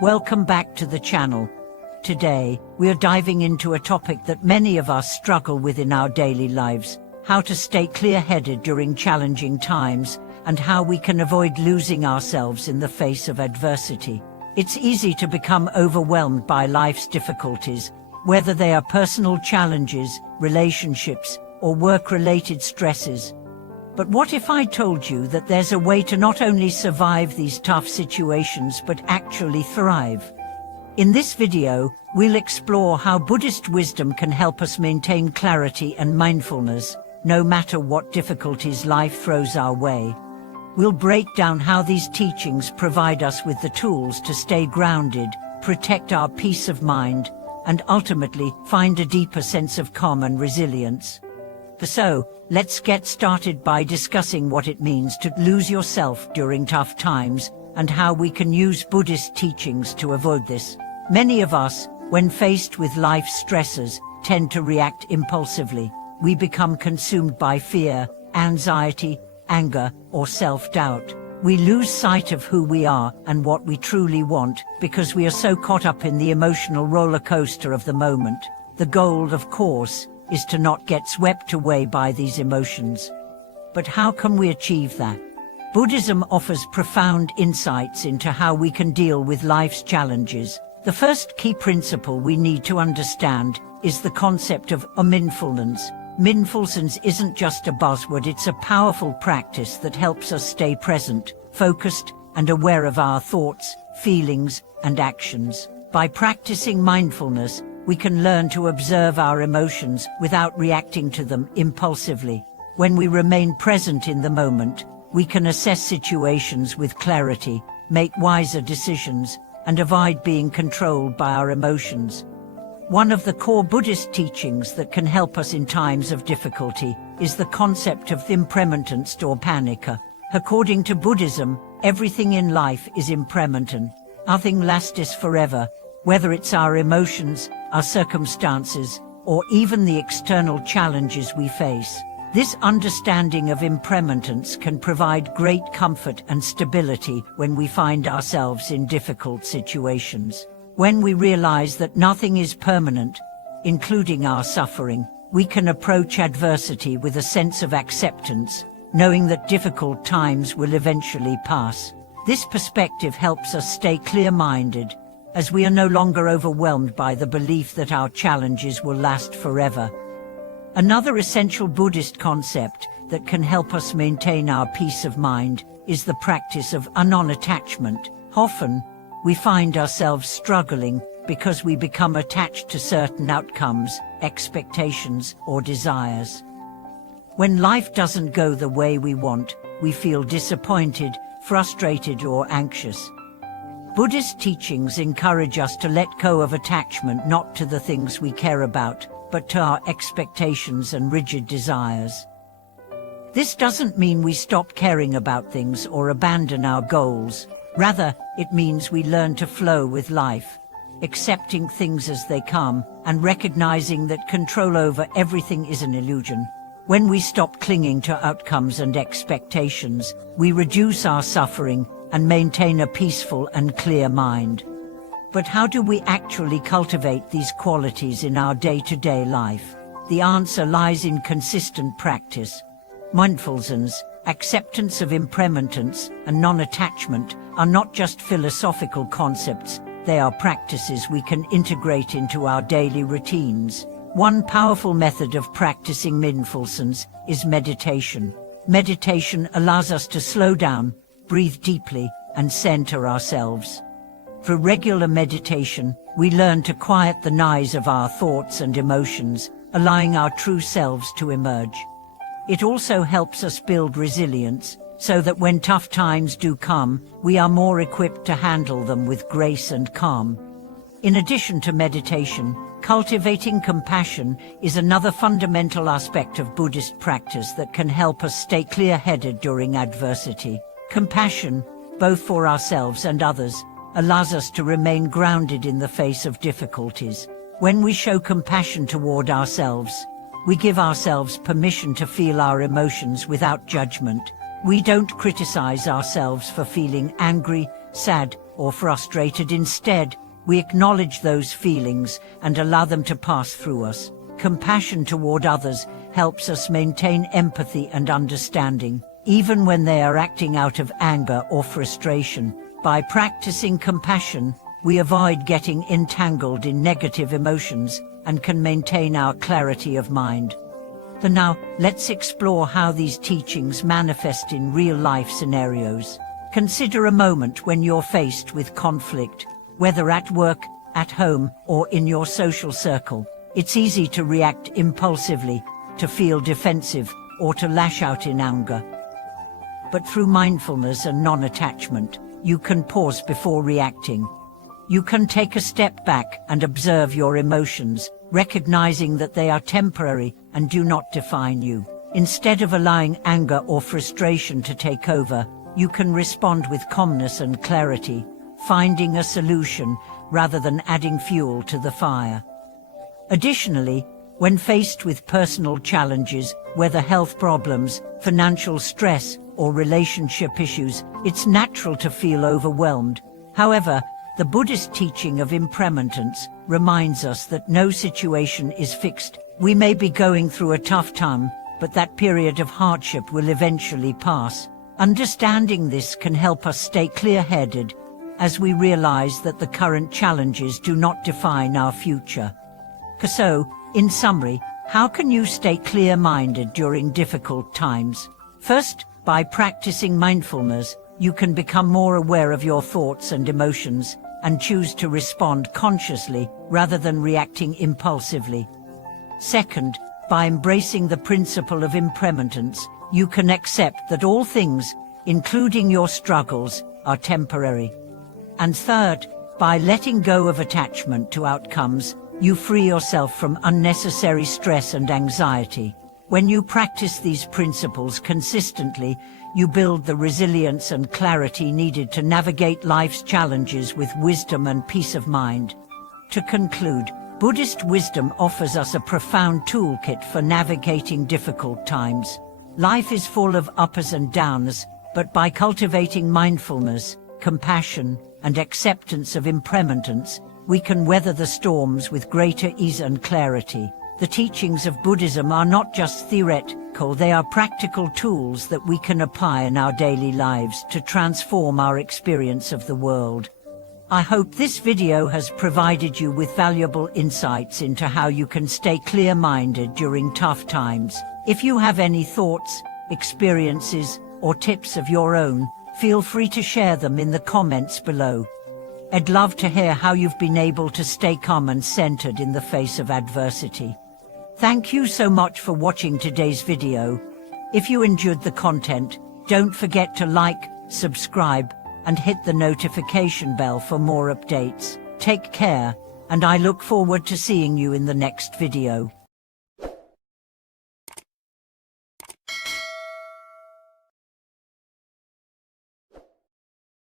Welcome back to the channel. Today, we are diving into a topic that many of us struggle with in our daily lives: how to stay clear-headed during challenging times, and how we can avoid losing ourselves in the face of adversity. It's easy to become overwhelmed by life's difficulties, whether they are personal challenges, relationships, or work-related stresses. But what if I told you that there's a way to not only survive these tough situations but actually thrive? In this video, we'll explore how Buddhist wisdom can help us maintain clarity and mindfulness, no matter what difficulties life throws our way. We'll break down how these teachings provide us with the tools to stay grounded, protect our peace of mind, and ultimately find a deeper sense of calm and resilience. So, let's get started by discussing what it means to lose yourself during tough times, and how we can use Buddhist teachings to avoid this. Many of us, when faced with life's stresses, tend to react impulsively. We become consumed by fear, anxiety, anger, or self-doubt. We lose sight of who we are and what we truly want because we are so caught up in the emotional roller coaster of the moment. The goal, of course, is to not get swept away by these emotions. But how can we achieve that? Buddhism offers profound insights into how we can deal with life's challenges. The first key principle we need to understand is the concept of mindfulness. Mindfulness isn't just a buzzword, it's a powerful practice that helps us stay present, focused, and aware of our thoughts, feelings, and actions. By practicing mindfulness, we can learn to observe our emotions without reacting to them impulsively. When we remain present in the moment, we can assess situations with clarity, make wiser decisions, and avoid being controlled by our emotions. One of the core Buddhist teachings that can help us in times of difficulty is the concept of impermanence or panicca. According to Buddhism, everything in life is impermanent. Nothing lasts forever, whether it's our emotions, our circumstances, or even the external challenges we face. This understanding of impermanence can provide great comfort and stability when we find ourselves in difficult situations. When we realize that nothing is permanent, including our suffering, we can approach adversity with a sense of acceptance, knowing that difficult times will eventually pass. This perspective helps us stay clear-minded, as we are no longer overwhelmed by the belief that our challenges will last forever. Another essential Buddhist concept that can help us maintain our peace of mind is the practice of non-attachment. Often, we find ourselves struggling because we become attached to certain outcomes, expectations, or desires. When life doesn't go the way we want, we feel disappointed, frustrated, or anxious. Buddhist teachings encourage us to let go of attachment not to the things we care about, but to our expectations and rigid desires. This doesn't mean we stop caring about things or abandon our goals. Rather, it means we learn to flow with life, accepting things as they come, and recognizing that control over everything is an illusion. When we stop clinging to outcomes and expectations, we reduce our suffering and maintain a peaceful and clear mind. But how do we actually cultivate these qualities in our day-to-day life? The answer lies in consistent practice. Mindfulness, acceptance of impermanence, and non-attachment are not just philosophical concepts, they are practices we can integrate into our daily routines. One powerful method of practicing mindfulness is meditation. Meditation allows us to slow down, breathe deeply, and center ourselves. Through regular meditation, we learn to quiet the noise of our thoughts and emotions, allowing our true selves to emerge. It also helps us build resilience, so that when tough times do come, we are more equipped to handle them with grace and calm. In addition to meditation, cultivating compassion is another fundamental aspect of Buddhist practice that can help us stay clear-headed during adversity. Compassion, both for ourselves and others, allows us to remain grounded in the face of difficulties. When we show compassion toward ourselves, we give ourselves permission to feel our emotions without judgment. We don't criticize ourselves for feeling angry, sad, or frustrated. Instead, we acknowledge those feelings and allow them to pass through us. Compassion toward others helps us maintain empathy and understanding, even when they are acting out of anger or frustration. By practicing compassion, we avoid getting entangled in negative emotions and can maintain our clarity of mind. Now, let's explore how these teachings manifest in real-life scenarios. Consider a moment when you're faced with conflict, whether at work, at home, or in your social circle. It's easy to react impulsively, to feel defensive, or to lash out in anger. But through mindfulness and non-attachment, you can pause before reacting. You can take a step back and observe your emotions, recognizing that they are temporary and do not define you. Instead of allowing anger or frustration to take over, you can respond with calmness and clarity, finding a solution rather than adding fuel to the fire. Additionally, when faced with personal challenges, whether health problems, financial stress, or relationship issues, it's natural to feel overwhelmed. However, the Buddhist teaching of impermanence reminds us that no situation is fixed. We may be going through a tough time, but that period of hardship will eventually pass. Understanding this can help us stay clear-headed, as we realize that the current challenges do not define our future. So, in summary, how can you stay clear-minded during difficult times? First, by practicing mindfulness, you can become more aware of your thoughts and emotions, and choose to respond consciously rather than reacting impulsively. Second, by embracing the principle of impermanence, you can accept that all things, including your struggles, are temporary. And third, by letting go of attachment to outcomes, you free yourself from unnecessary stress and anxiety. When you practice these principles consistently, you build the resilience and clarity needed to navigate life's challenges with wisdom and peace of mind. To conclude, Buddhist wisdom offers us a profound toolkit for navigating difficult times. Life is full of ups and downs, but by cultivating mindfulness, compassion, and acceptance of impermanence, we can weather the storms with greater ease and clarity. The teachings of Buddhism are not just theoretical, they are practical tools that we can apply in our daily lives to transform our experience of the world. I hope this video has provided you with valuable insights into how you can stay clear-minded during tough times. If you have any thoughts, experiences, or tips of your own, feel free to share them in the comments below. I'd love to hear how you've been able to stay calm and centered in the face of adversity. Thank you so much for watching today's video. If you enjoyed the content, don't forget to like, subscribe, and hit the notification bell for more updates. Take care, and I look forward to seeing you in the next video.